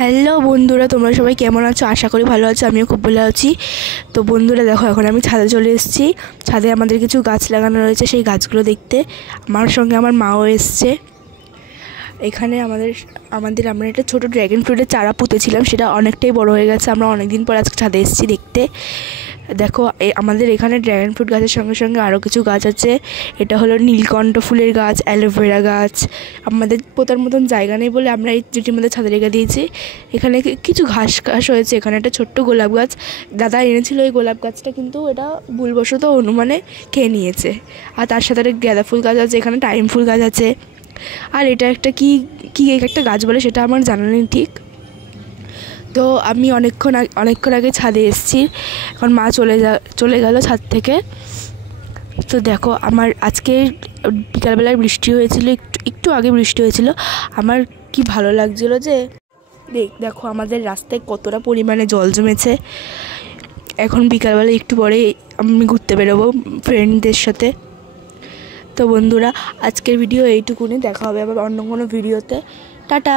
Hello বন্ধুরা, তোমরা সবাই কেমন আছো? আশা করি ভালো আছো। আমিও খুব ভালো আছি। তো বন্ধুরা দেখো, এখন আমি ছাদে চলে এসেছি। ছাদে আমাদের কিছু গাছ লাগানো রয়েছে, সেই গাছগুলো দেখতে আমার সঙ্গে আমার মাও এসছে। এখানে আমরা একটা ছোটো ড্র্যাগন ফ্রুটের চারা পুঁতেছিলাম, সেটা অনেকটাই বড় হয়ে গেছে। আমরা অনেক দিন পর আজকে ছাদে এসেছি দেখতে। দেখো, আমাদের এখানে ড্র্যাগন ফ্রুট গাছের সঙ্গে সঙ্গে আরও কিছু গাছ আছে। এটা হলো নীলকণ্ঠ ফুলের গাছ, অ্যালোভেরা গাছ। আমাদের পোতার মতন জায়গা নেই বলে আমরা এই যেটির মধ্যে ছাদে রেখে দিয়েছি। এখানে কিছু ঘাস হয়েছে। এখানে একটা ছোট্ট গোলাপ গাছ দাদা এনেছিল। এই গোলাপ গাছটা কিন্তু এটা ভুলবশত অনুমানে খেয়ে নিয়েছে। আর তার সাথে একটা গাঁদা ফুল গাছ আছে, এখানে টাইম ফুল গাছ আছে। আর এটা একটা কি একটা গাছ বলে সেটা আমার জানা নেই ঠিক। তো আমি অনেকক্ষণ আগে ছাদে এসেছি। এখন মা চলে গেল ছাদ থেকে। তো দেখো, আমার আজকে বিকালবেলায় বৃষ্টি হয়েছিল, একটু আগে বৃষ্টি হয়েছিল। আমার কি ভালো লাগছিল যে দেখো আমাদের রাস্তায় কতটা পরিমাণে জল জমেছে। এখন বিকালবেলা একটু পরে আমি ঘুরতে বেরোবো ফ্রেন্ডদের সাথে। তো বন্ধুরা, আজকের ভিডিও এইটুকুনি। দেখা হবে আবার অন্য কোনো ভিডিওতে। টাটা।